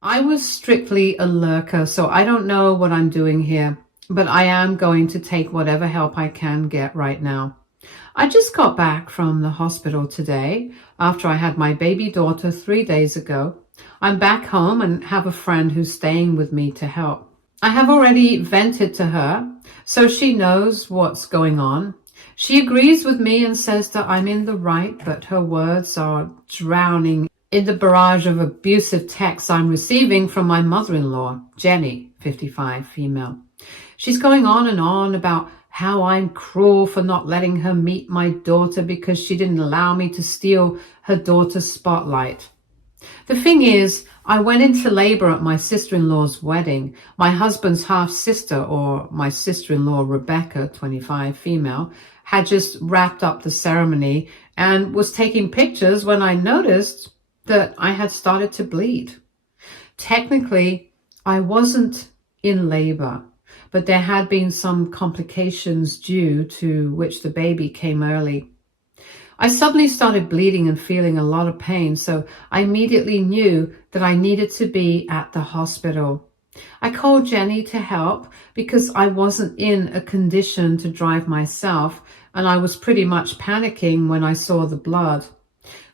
I was strictly a lurker, so I don't know what I'm doing here, but I am going to take whatever help I can get right now. I just got back from the hospital today after I had my baby daughter 3 days ago. I'm back home and have a friend who's staying with me to help. I have already vented to her, so she knows what's going on. She agrees with me and says that I'm in the right, but her words are drowning in the barrage of abusive texts I'm receiving from my mother-in-law, Jenny, 55, female. She's going on and on about how I'm cruel for not letting her meet my daughter because she didn't allow me to steal her daughter's spotlight. The thing is, I went into labor at my sister-in-law's wedding. My husband's half-sister, or my sister-in-law Rebecca, 25, female, had just wrapped up the ceremony and was taking pictures when I noticed that I had started to bleed. Technically, I wasn't in labor, but there had been some complications due to which the baby came early. I suddenly started bleeding and feeling a lot of pain, so I immediately knew that I needed to be at the hospital. I called Jenny to help because I wasn't in a condition to drive myself, and I was pretty much panicking when I saw the blood.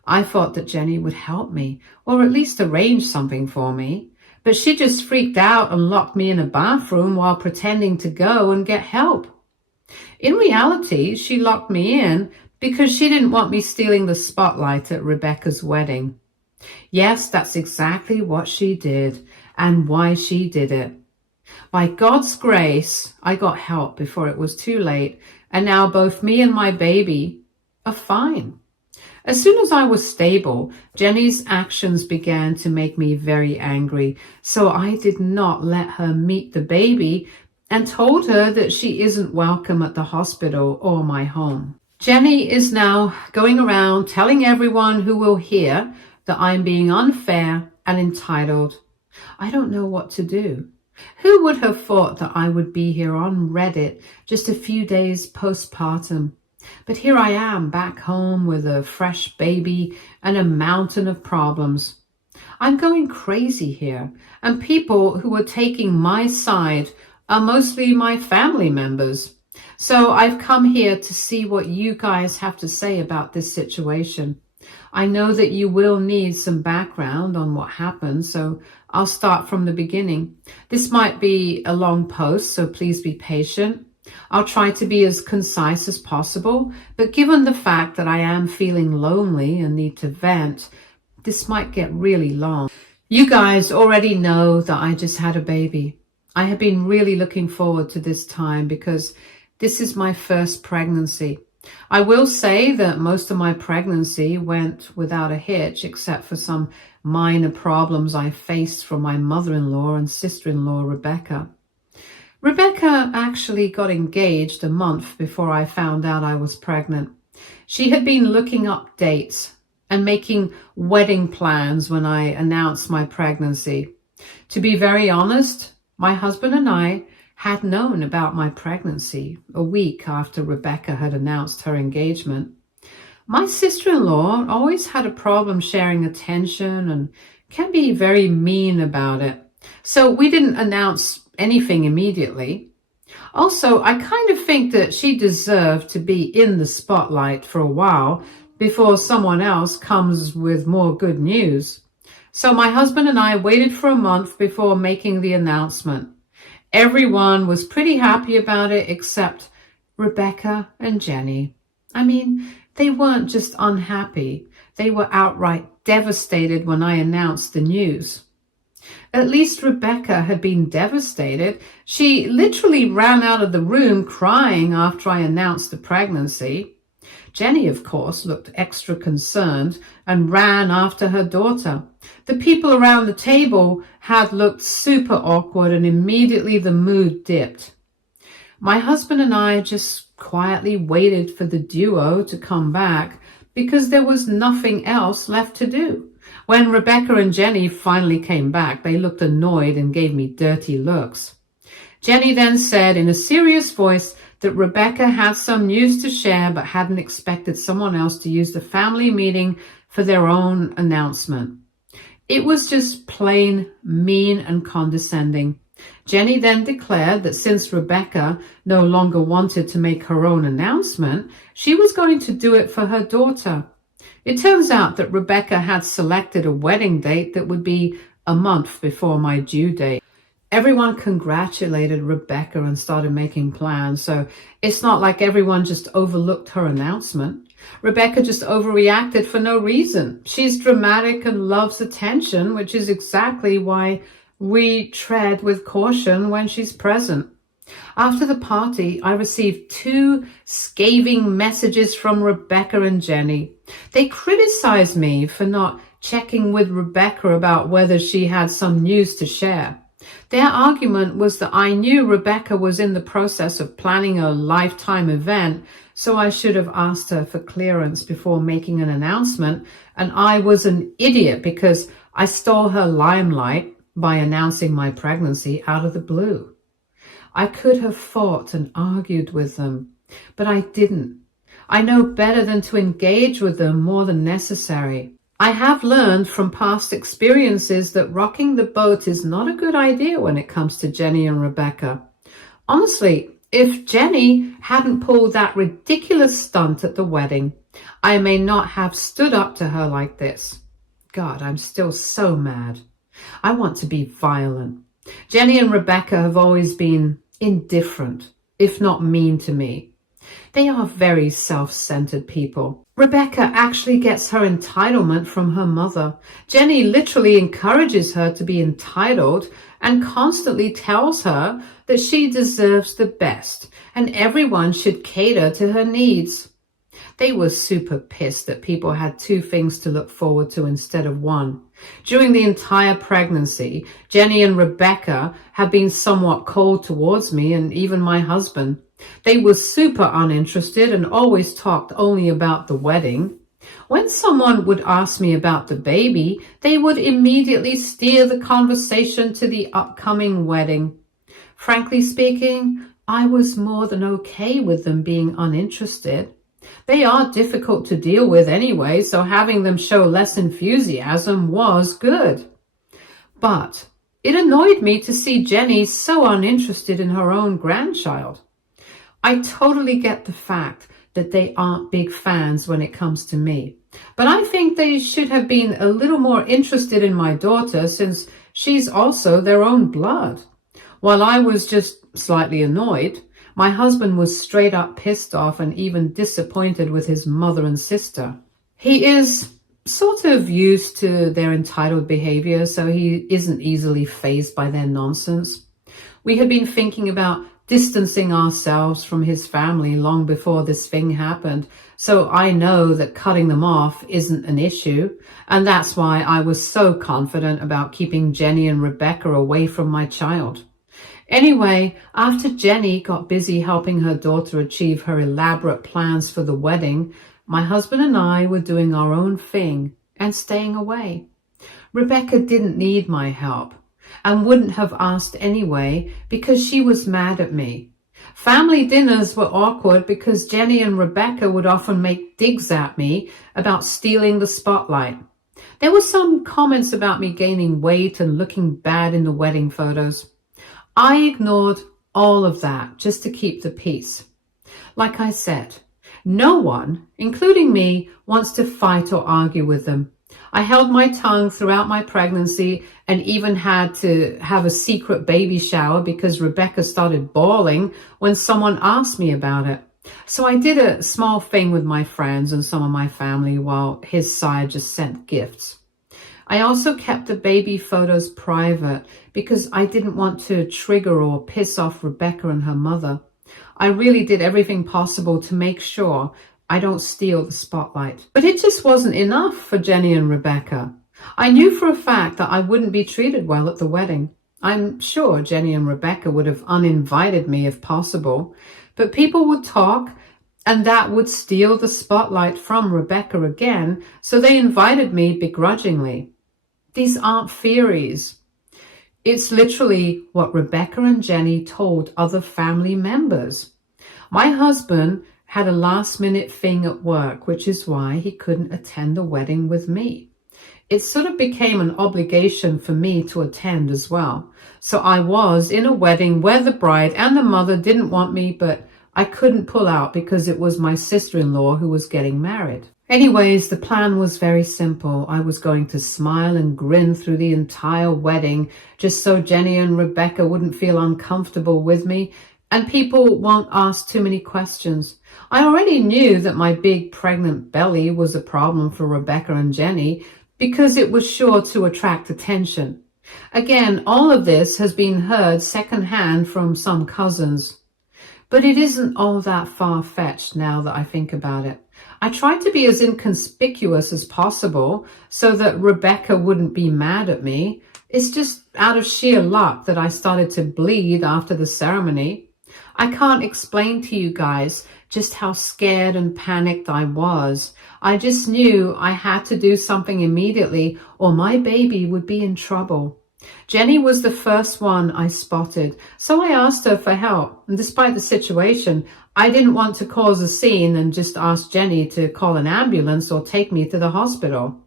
I thought that Jenny would help me, or at least arrange something for me, but she just freaked out and locked me in a bathroom while pretending to go and get help. In reality, she locked me in because she didn't want me stealing the spotlight at Rebecca's wedding. Yes, that's exactly what she did and why she did it. By God's grace, I got help before it was too late, and now both me and my baby are fine. As soon as I was stable, Jenny's actions began to make me very angry, so I did not let her meet the baby and told her that she isn't welcome at the hospital or my home. Jenny is now going around telling everyone who will hear that I'm being unfair and entitled. I don't know what to do. Who would have thought that I would be here on Reddit just a few days postpartum? But here I am back home with a fresh baby and a mountain of problems. I'm going crazy here, and people who are taking my side are mostly my family members. So I've come here to see what you guys have to say about this situation. I know that you will need some background on what happened, so I'll start from the beginning. This might be a long post, so please be patient. I'll try to be as concise as possible, but given the fact that I am feeling lonely and need to vent, this might get really long. You guys already know that I just had a baby. I have been really looking forward to this time because this is my first pregnancy. I will say that most of my pregnancy went without a hitch, except for some minor problems I faced from my mother-in-law and sister-in-law, Rebecca. Rebecca actually got engaged a month before I found out I was pregnant. She had been looking up dates and making wedding plans when I announced my pregnancy. To be very honest, my husband and I had known about my pregnancy a week after Rebecca had announced her engagement. My sister-in-law always had a problem sharing attention and can be very mean about it. So we didn't announce anything immediately. Also, I kind of think that she deserved to be in the spotlight for a while before someone else comes with more good news. So my husband and I waited for a month before making the announcement. Everyone was pretty happy about it except Rebecca and Jenny. I mean, they weren't just unhappy. They were outright devastated when I announced the news. At least Rebecca had been devastated. She literally ran out of the room crying after I announced the pregnancy. Jenny, of course, looked extra concerned and ran after her daughter. The people around the table had looked super awkward, and immediately the mood dipped. My husband and I just quietly waited for the duo to come back because there was nothing else left to do. When Rebecca and Jenny finally came back, they looked annoyed and gave me dirty looks. Jenny then said in a serious voice that Rebecca had some news to share but hadn't expected someone else to use the family meeting for their own announcement. It was just plain mean and condescending. Jenny then declared that since Rebecca no longer wanted to make her own announcement, she was going to do it for her daughter. It turns out that Rebecca had selected a wedding date that would be a month before my due date. Everyone congratulated Rebecca and started making plans, so it's not like everyone just overlooked her announcement. Rebecca just overreacted for no reason. She's dramatic and loves attention, which is exactly why we tread with caution when she's present. After the party, I received 2 scathing messages from Rebecca and Jenny. They criticized me for not checking with Rebecca about whether she had some news to share. Their argument was that I knew Rebecca was in the process of planning a lifetime event, so I should have asked her for clearance before making an announcement, and I was an idiot because I stole her limelight by announcing my pregnancy out of the blue. I could have fought and argued with them, but I didn't. I know better than to engage with them more than necessary. I have learned from past experiences that rocking the boat is not a good idea when it comes to Jenny and Rebecca. Honestly, if Jenny hadn't pulled that ridiculous stunt at the wedding, I may not have stood up to her like this. God, I'm still so mad. I want to be violent. Jenny and Rebecca have always been indifferent, if not mean to me. They are very self-centered people. Rebecca actually gets her entitlement from her mother. Jenny literally encourages her to be entitled and constantly tells her that she deserves the best and everyone should cater to her needs. They were super pissed that people had 2 things to look forward to instead of 1. During the entire pregnancy, Jenny and Rebecca have been somewhat cold towards me and even my husband. They were super uninterested and always talked only about the wedding. When someone would ask me about the baby, they would immediately steer the conversation to the upcoming wedding. Frankly speaking, I was more than okay with them being uninterested. They are difficult to deal with anyway, so having them show less enthusiasm was good. But it annoyed me to see Jenny so uninterested in her own grandchild. I totally get the fact that they aren't big fans when it comes to me, but I think they should have been a little more interested in my daughter since she's also their own blood. While I was just slightly annoyed, my husband was straight up pissed off and even disappointed with his mother and sister. He is sort of used to their entitled behavior, so he isn't easily fazed by their nonsense. We had been thinking about distancing ourselves from his family long before this thing happened, so I know that cutting them off isn't an issue, and that's why I was so confident about keeping Jenny and Rebecca away from my child. Anyway, after Jenny got busy helping her daughter achieve her elaborate plans for the wedding, my husband and I were doing our own thing and staying away. Rebecca didn't need my help and wouldn't have asked anyway because she was mad at me. Family dinners were awkward because Jenny and Rebecca would often make digs at me about stealing the spotlight. There were some comments about me gaining weight and looking bad in the wedding photos. I ignored all of that just to keep the peace. Like I said, no one, including me, wants to fight or argue with them. I held my tongue throughout my pregnancy and even had to have a secret baby shower because Rebecca started bawling when someone asked me about it. So I did a small thing with my friends and some of my family while his side just sent gifts. I also kept the baby photos private because I didn't want to trigger or piss off Rebecca and her mother. I really did everything possible to make sure I don't steal the spotlight. But it just wasn't enough for Jenny and Rebecca. I knew for a fact that I wouldn't be treated well at the wedding. I'm sure Jenny and Rebecca would have uninvited me if possible, but people would talk and that would steal the spotlight from Rebecca again, so they invited me begrudgingly. These aren't theories. It's literally what Rebecca and Jenny told other family members. My husband had a last-minute thing at work, which is why he couldn't attend the wedding with me. it sort of became an obligation for me to attend as well. So I was in a wedding where the bride and the mother didn't want me, but I couldn't pull out because it was my sister-in-law who was getting married. Anyways, the plan was very simple. I was going to smile and grin through the entire wedding just so Jenny and Rebecca wouldn't feel uncomfortable with me and people won't ask too many questions. I already knew that my big pregnant belly was a problem for Rebecca and Jenny because it was sure to attract attention. Again, all of this has been heard secondhand from some cousins. But it isn't all that far-fetched now that I think about it. I tried to be as inconspicuous as possible so that Rebecca wouldn't be mad at me. It's just out of sheer luck that I started to bleed after the ceremony. I can't explain to you guys just how scared and panicked I was. I just knew I had to do something immediately or my baby would be in trouble. Jenny was the first one I spotted, so I asked her for help. And despite the situation, I didn't want to cause a scene and just ask Jenny to call an ambulance or take me to the hospital.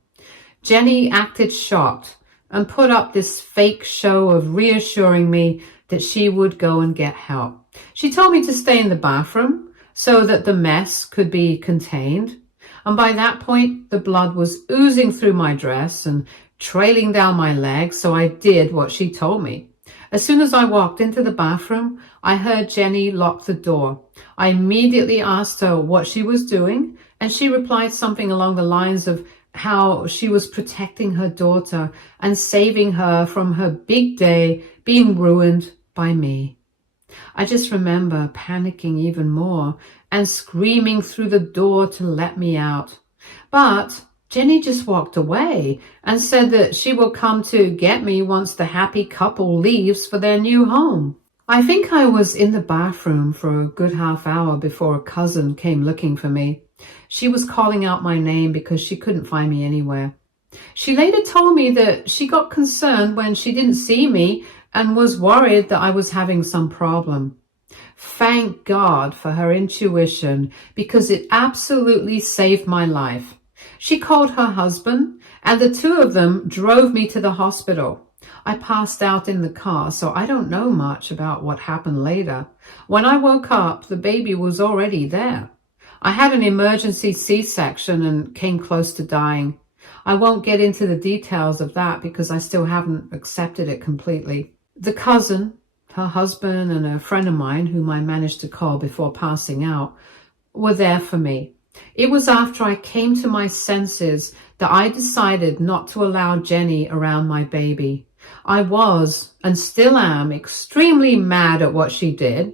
Jenny acted shocked and put up this fake show of reassuring me that she would go and get help. She told me to stay in the bathroom so that the mess could be contained. And by that point, the blood was oozing through my dress and trailing down my legs, so I did what she told me. As soon as I walked into the bathroom, I heard Jenny lock the door. I immediately asked her what she was doing, and she replied something along the lines of how she was protecting her daughter and saving her from her big day being ruined by me. I just remember panicking even more and screaming through the door to let me out. But Jenny just walked away and said that she will come to get me once the happy couple leaves for their new home. I think I was in the bathroom for a good half hour before a cousin came looking for me. She was calling out my name because she couldn't find me anywhere. She later told me that she got concerned when she didn't see me and was worried that I was having some problem. Thank God for her intuition because it absolutely saved my life. She called her husband and the two of them drove me to the hospital. I passed out in the car, so I don't know much about what happened later. When I woke up, the baby was already there. I had an emergency C-section and came close to dying. I won't get into the details of that because I still haven't accepted it completely. The cousin, her husband, and a friend of mine whom I managed to call before passing out were there for me. It was after I came to my senses that I decided not to allow Jenny around my baby. I was, and still am, extremely mad at what she did.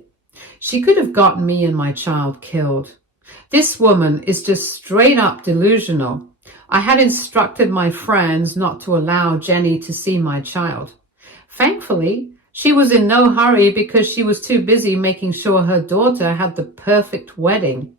She could have gotten me and my child killed. This woman is just straight up delusional. I had instructed my friends not to allow Jenny to see my child. Thankfully, she was in no hurry because she was too busy making sure her daughter had the perfect wedding.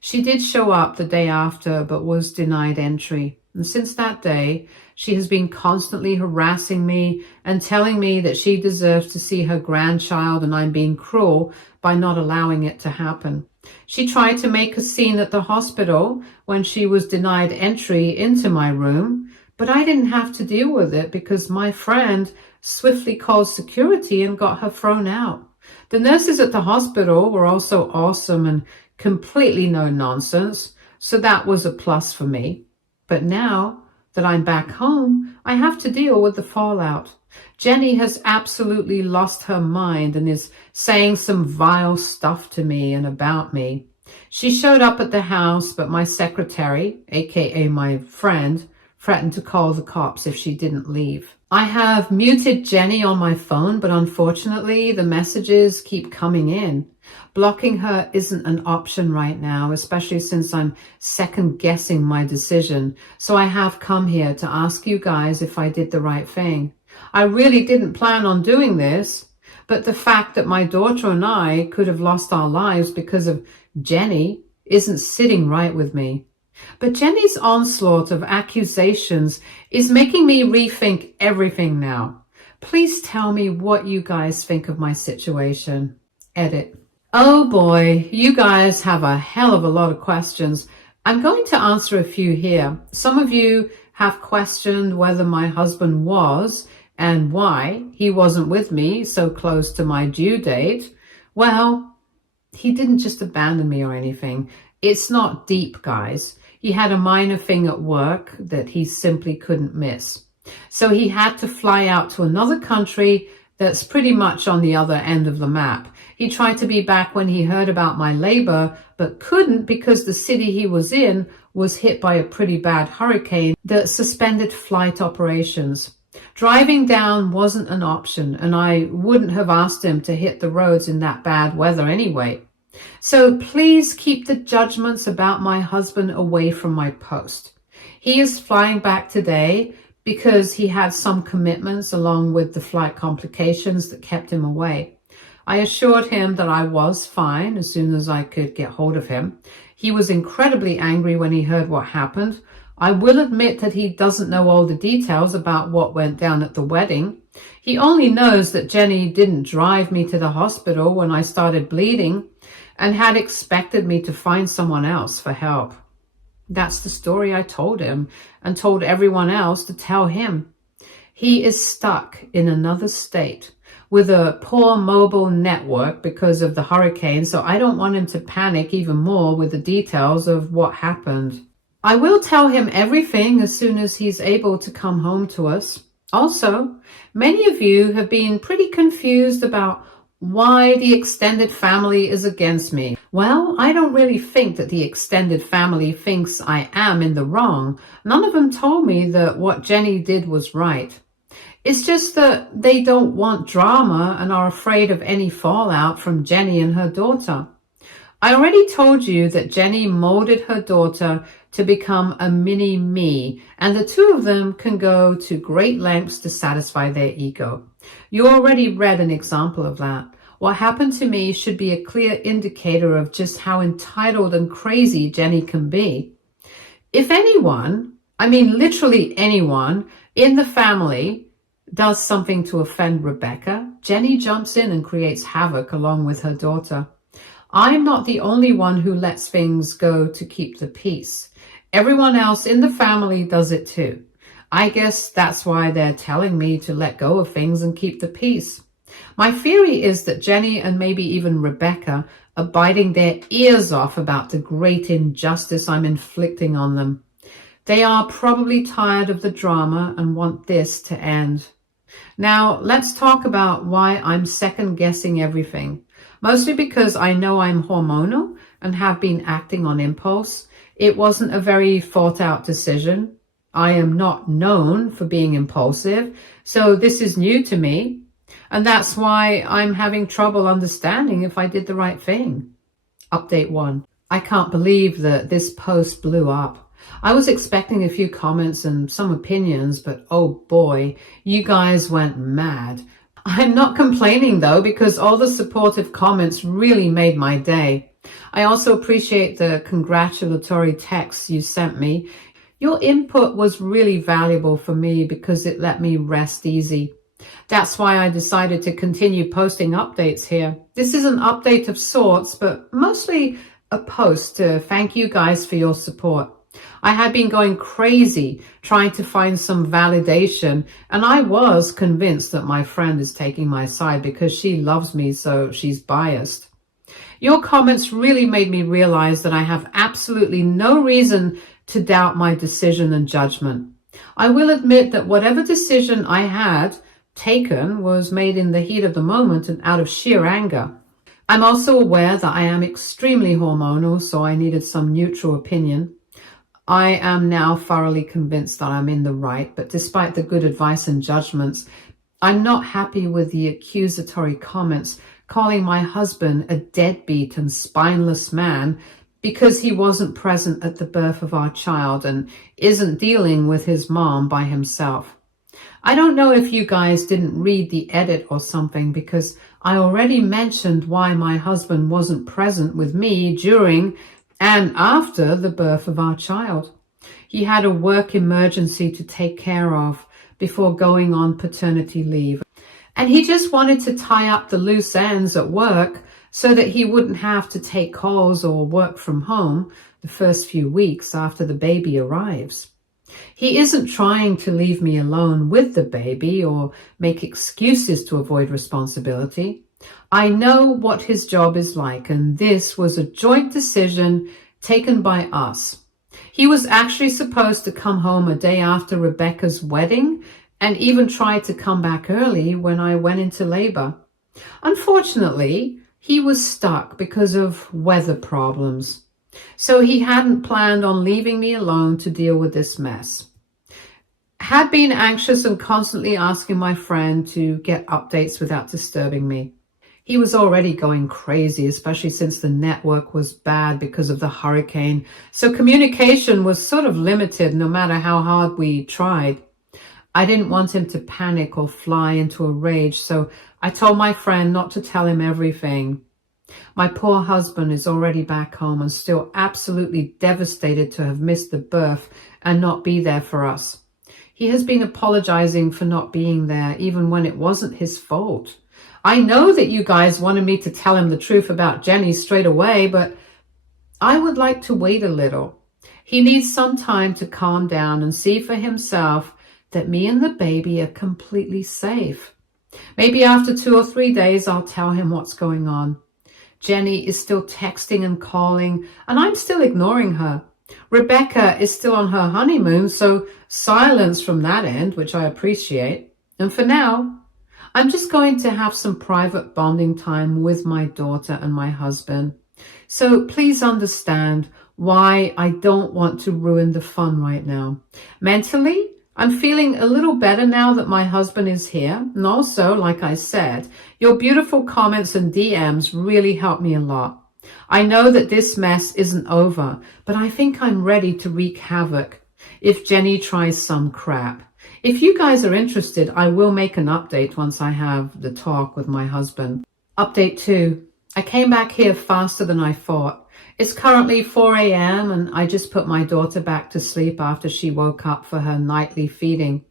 She did show up the day after, but was denied entry. And since that day, she has been constantly harassing me and telling me that she deserves to see her grandchild and I'm being cruel by not allowing it to happen. She tried to make a scene at the hospital when she was denied entry into my room, but I didn't have to deal with it because my friend swiftly called security and got her thrown out. The nurses at the hospital were also awesome and completely no nonsense, so that was a plus for me. But now that I'm back home, I have to deal with the fallout. Jenny has absolutely lost her mind and is saying some vile stuff to me and about me. She showed up at the house, but my secretary, aka my friend, threatened to call the cops if she didn't leave. I have muted Jenny on my phone, but unfortunately the messages keep coming in. Blocking her isn't an option right now, especially since I'm second-guessing my decision. So I have come here to ask you guys if I did the right thing. I really didn't plan on doing this, but the fact that my daughter and I could have lost our lives because of Jenny isn't sitting right with me. But Jenny's onslaught of accusations is making me rethink everything now. Please tell me what you guys think of my situation. Edit. Oh boy, you guys have a hell of a lot of questions. I'm going to answer a few here. Some of you have questioned whether my husband was and why he wasn't with me so close to my due date, well, he didn't just abandon me or anything. It's not deep, guys. He had a minor thing at work that he simply couldn't miss. So he had to fly out to another country that's pretty much on the other end of the map. He tried to be back when he heard about my labor, but couldn't because the city he was in was hit by a pretty bad hurricane that suspended flight operations. Driving down wasn't an option, and I wouldn't have asked him to hit the roads in that bad weather anyway. So please keep the judgments about my husband away from my post. He is flying back today because he had some commitments along with the flight complications that kept him away. I assured him that I was fine as soon as I could get hold of him. He was incredibly angry when he heard what happened. I will admit that he doesn't know all the details about what went down at the wedding. He only knows that Jenny didn't drive me to the hospital when I started bleeding and had expected me to find someone else for help. That's the story I told him and told everyone else to tell him. He is stuck in another state with a poor mobile network because of the hurricane, so I don't want him to panic even more with the details of what happened. I will tell him everything as soon as he's able to come home to us. Also, many of you have been pretty confused about why the extended family is against me. Well, I don't really think that the extended family thinks I am in the wrong. None of them told me that what Jenny did was right. It's just that they don't want drama and are afraid of any fallout from Jenny and her daughter. I already told you that Jenny molded her daughter to become a mini me, and the two of them can go to great lengths to satisfy their ego. You already read an example of that. What happened to me should be a clear indicator of just how entitled and crazy Jenny can be. If anyone, I mean literally anyone, in the family does something to offend Rebecca, Jenny jumps in and creates havoc along with her daughter. I'm not the only one who lets things go to keep the peace. Everyone else in the family does it too. I guess that's why they're telling me to let go of things and keep the peace. My theory is that Jenny and maybe even Rebecca are biting their ears off about the great injustice I'm inflicting on them. They are probably tired of the drama and want this to end. Now, let's talk about why I'm second-guessing everything. Mostly because I know I'm hormonal and have been acting on impulse. It wasn't a very thought-out decision. I am not known for being impulsive, so this is new to me. And that's why I'm having trouble understanding if I did the right thing. Update 1. I can't believe that this post blew up. I was expecting a few comments and some opinions, but oh boy, you guys went mad. I'm not complaining though, because all the supportive comments really made my day. I also appreciate the congratulatory texts you sent me. Your input was really valuable for me because it let me rest easy. That's why I decided to continue posting updates here. This is an update of sorts, but mostly a post to thank you guys for your support. I had been going crazy trying to find some validation, and I was convinced that my friend is taking my side because she loves me, so she's biased. Your comments really made me realize that I have absolutely no reason to doubt my decision and judgment. I will admit that whatever decision I had taken was made in the heat of the moment and out of sheer anger. I'm also aware that I am extremely hormonal, so I needed some neutral opinion. I am now thoroughly convinced that I'm in the right, but despite the good advice and judgments, I'm not happy with the accusatory comments calling my husband a deadbeat and spineless man because he wasn't present at the birth of our child and isn't dealing with his mom by himself. I don't know if you guys didn't read the edit or something, because I already mentioned why my husband wasn't present with me during and after the birth of our child. He had a work emergency to take care of before going on paternity leave. And he just wanted to tie up the loose ends at work so that he wouldn't have to take calls or work from home the first few weeks after the baby arrives. He isn't trying to leave me alone with the baby or make excuses to avoid responsibility. I know what his job is like, and this was a joint decision taken by us. He was actually supposed to come home a day after Rebecca's wedding and even tried to come back early when I went into labor. Unfortunately, he was stuck because of weather problems. So he hadn't planned on leaving me alone to deal with this mess. Had been anxious and constantly asking my friend to get updates without disturbing me. He was already going crazy, especially since the network was bad because of the hurricane. So communication was sort of limited no matter how hard we tried. I didn't want him to panic or fly into a rage, so I told my friend not to tell him everything. My poor husband is already back home and still absolutely devastated to have missed the birth and not be there for us. He has been apologizing for not being there, even when it wasn't his fault. I know that you guys wanted me to tell him the truth about Jenny straight away, but I would like to wait a little. He needs some time to calm down and see for himself that me and the baby are completely safe. Maybe after 2 or 3 days, I'll tell him what's going on. Jenny is still texting and calling, and I'm still ignoring her. Rebecca is still on her honeymoon, so silence from that end, which I appreciate. And for now, I'm just going to have some private bonding time with my daughter and my husband. So please understand why I don't want to ruin the fun right now. Mentally, I'm feeling a little better now that my husband is here. And also, like I said, your beautiful comments and DMs really helped me a lot. I know that this mess isn't over, but I think I'm ready to wreak havoc if Jenny tries some crap. If you guys are interested, I will make an update once I have the talk with my husband. Update 2. I came back here faster than I thought. It's currently 4 a.m. and I just put my daughter back to sleep after she woke up for her nightly feeding.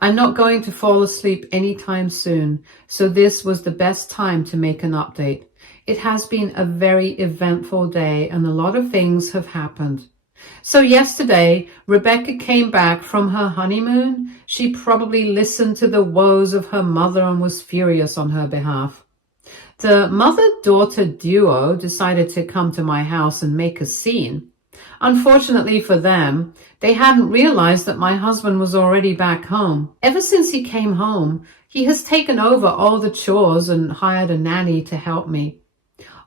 I'm not going to fall asleep anytime soon, so this was the best time to make an update. It has been a very eventful day and a lot of things have happened. So yesterday, Rebecca came back from her honeymoon. She probably listened to the woes of her mother and was furious on her behalf. The mother-daughter duo decided to come to my house and make a scene. Unfortunately for them, they hadn't realized that my husband was already back home. Ever since he came home, he has taken over all the chores and hired a nanny to help me.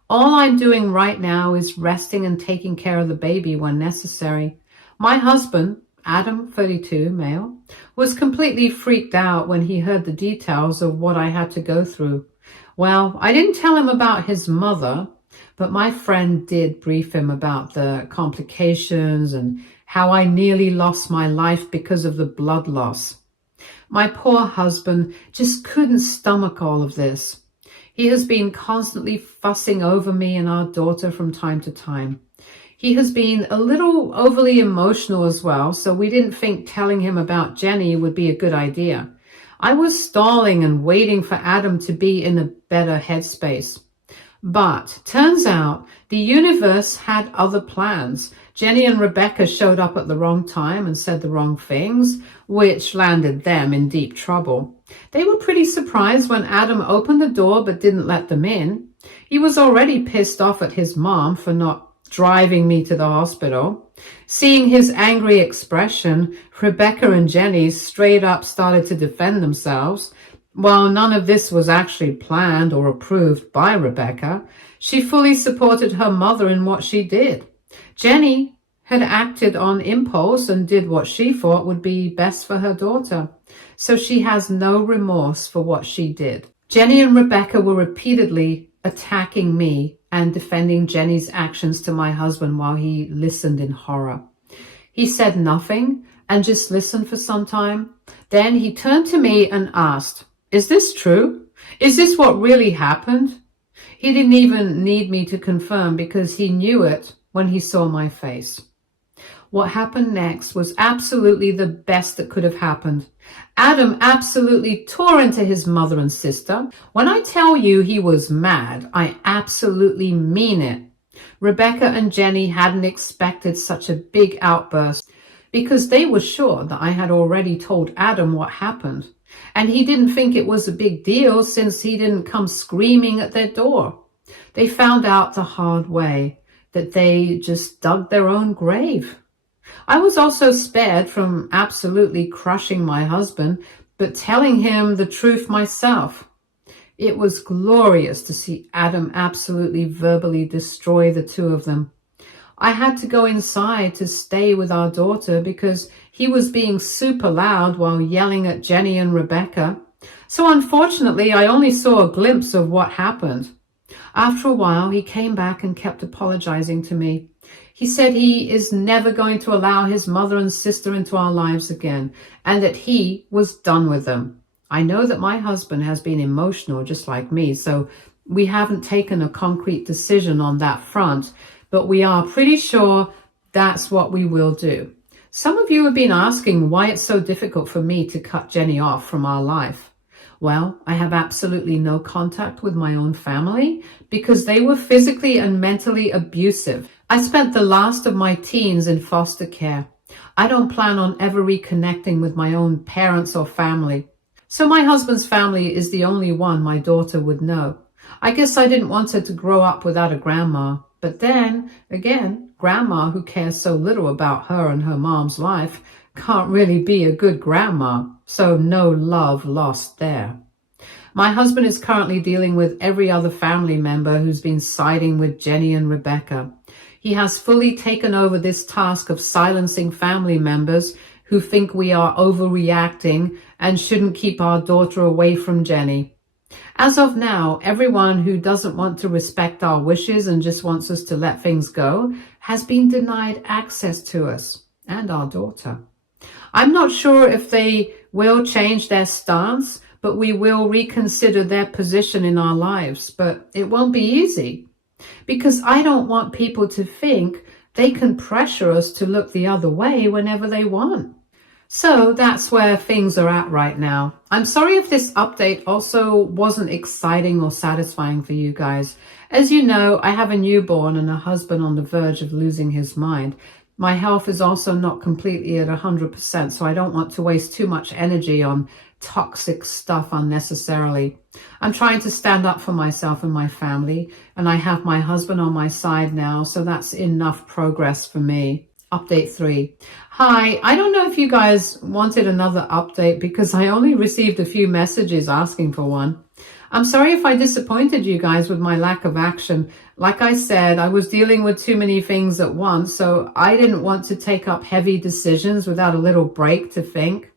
All I'm doing right now is resting and taking care of the baby when necessary. My husband, Adam, 32, male, was completely freaked out when he heard the details of what I had to go through. Well, I didn't tell him about his mother, but my friend did brief him about the complications and how I nearly lost my life because of the blood loss. My poor husband just couldn't stomach all of this. He has been constantly fussing over me and our daughter from time to time. He has been a little overly emotional as well, so we didn't think telling him about Jenny would be a good idea. I was stalling and waiting for Adam to be in a better headspace. But turns out the universe had other plans. Jenny and Rebecca showed up at the wrong time and said the wrong things, which landed them in deep trouble. They were pretty surprised when Adam opened the door but didn't let them in. He was already pissed off at his mom for not driving me to the hospital. Seeing his angry expression, Rebecca and Jenny straight up started to defend themselves. While none of this was actually planned or approved by Rebecca, she fully supported her mother in what she did. Jenny had acted on impulse and did what she thought would be best for her daughter, so she has no remorse for what she did. Jenny and Rebecca were repeatedly attacking me and defending Jenny's actions to my husband while he listened in horror. He said nothing and just listened for some time. Then he turned to me and asked, "Is this true? Is this what really happened?" He didn't even need me to confirm because he knew it when he saw my face. What happened next was absolutely the best that could have happened. Adam absolutely tore into his mother and sister. When I tell you he was mad, I absolutely mean it. Rebecca and Jenny hadn't expected such a big outburst. because they were sure that I had already told Adam what happened, and he didn't think it was a big deal since he didn't come screaming at their door. They found out the hard way that they just dug their own grave. I was also spared from absolutely crushing my husband, but telling him the truth myself. It was glorious to see Adam absolutely verbally destroy the two of them. I had to go inside to stay with our daughter because he was being super loud while yelling at Jenny and Rebecca. So unfortunately, I only saw a glimpse of what happened. After a while, he came back and kept apologizing to me. He said he is never going to allow his mother and sister into our lives again, and that he was done with them. I know that my husband has been emotional just like me, so we haven't taken a concrete decision on that front, but we are pretty sure that's what we will do. Some of you have been asking why it's so difficult for me to cut Jenny off from our life. Well, I have absolutely no contact with my own family because they were physically and mentally abusive. I spent the last of my teens in foster care. I don't plan on ever reconnecting with my own parents or family. So my husband's family is the only one my daughter would know. I guess I didn't want her to grow up without a grandma. But then, again, grandma who cares so little about her and her mom's life can't really be a good grandma. So no love lost there. My husband is currently dealing with every other family member who's been siding with Jenny and Rebecca. He has fully taken over this task of silencing family members who think we are overreacting and shouldn't keep our daughter away from Jenny. As of now, everyone who doesn't want to respect our wishes and just wants us to let things go has been denied access to us and our daughter. I'm not sure if they will change their stance, but we will reconsider their position in our lives. But it won't be easy because I don't want people to think they can pressure us to look the other way whenever they want. So that's where things are at right now. I'm sorry if this update also wasn't exciting or satisfying for you guys. As you know, I have a newborn and a husband on the verge of losing his mind. My health is also not completely at 100%, so I don't want to waste too much energy on toxic stuff unnecessarily. I'm trying to stand up for myself and my family, and I have my husband on my side now, so that's enough progress for me. Update 3. Hi, I don't know if you guys wanted another update because I only received a few messages asking for one. I'm sorry if I disappointed you guys with my lack of action. Like I said, I was dealing with too many things at once, so I didn't want to take up heavy decisions without a little break to think.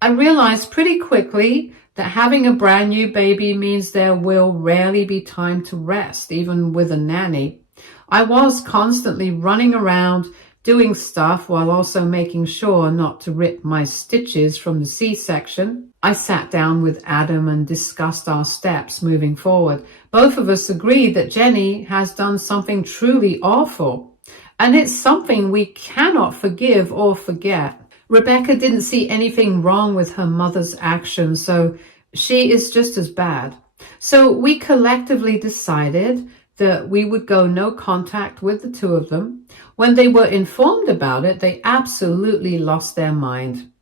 I realized pretty quickly that having a brand new baby means there will rarely be time to rest, even with a nanny. I was constantly running around doing stuff while also making sure not to rip my stitches from the C-section. I sat down with Adam and discussed our steps moving forward. Both of us agreed that Jenny has done something truly awful, and it's something we cannot forgive or forget. Rebecca didn't see anything wrong with her mother's actions, so she is just as bad. So we collectively decided that we would go no contact with the two of them. When they were informed about it, they absolutely lost their mind.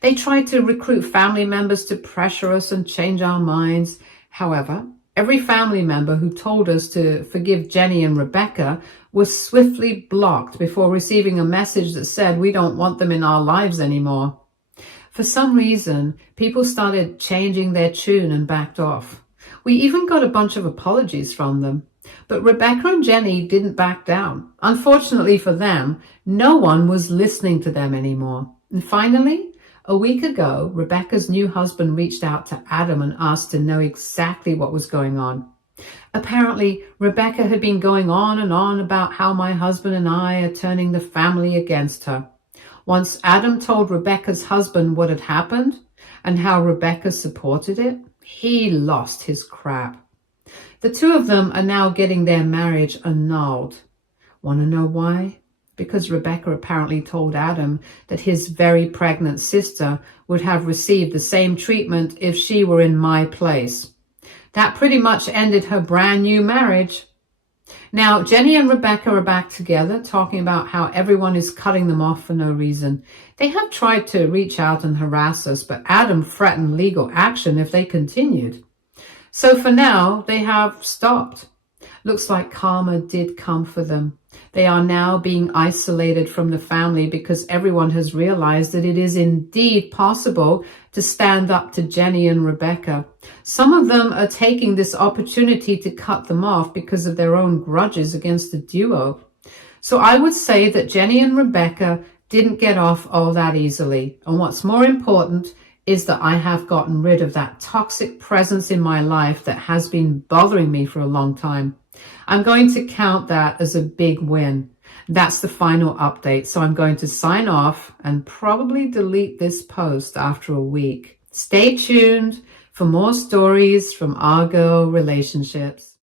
They tried to recruit family members to pressure us and change our minds. However, every family member who told us to forgive Jenny and Rebecca was swiftly blocked before receiving a message that said we don't want them in our lives anymore. For some reason, people started changing their tune and backed off. We even got a bunch of apologies from them. But Rebecca and Jenny didn't back down. Unfortunately for them, no one was listening to them anymore. And finally, a week ago, Rebecca's new husband reached out to Adam and asked to know exactly what was going on. Apparently, Rebecca had been going on and on about how my husband and I are turning the family against her. Once Adam told Rebecca's husband what had happened and how Rebecca supported it, he lost his crap. The two of them are now getting their marriage annulled. Want to know why? Because Rebecca apparently told Adam that his very pregnant sister would have received the same treatment if she were in my place. That pretty much ended her brand new marriage. Now, Jenny and Rebecca are back together, talking about how everyone is cutting them off for no reason. They have tried to reach out and harass us, but Adam threatened legal action if they continued. So for now, they have stopped. Looks like karma did come for them. They are now being isolated from the family because everyone has realized that it is indeed possible to stand up to Jenny and Rebecca. Some of them are taking this opportunity to cut them off because of their own grudges against the duo. So I would say that Jenny and Rebecca didn't get off all that easily. And what's more important is that I have gotten rid of that toxic presence in my life that has been bothering me for a long time. I'm going to count that as a big win. That's the final update. So I'm going to sign off and probably delete this post after a week. Stay tuned for more stories from our girl relationships.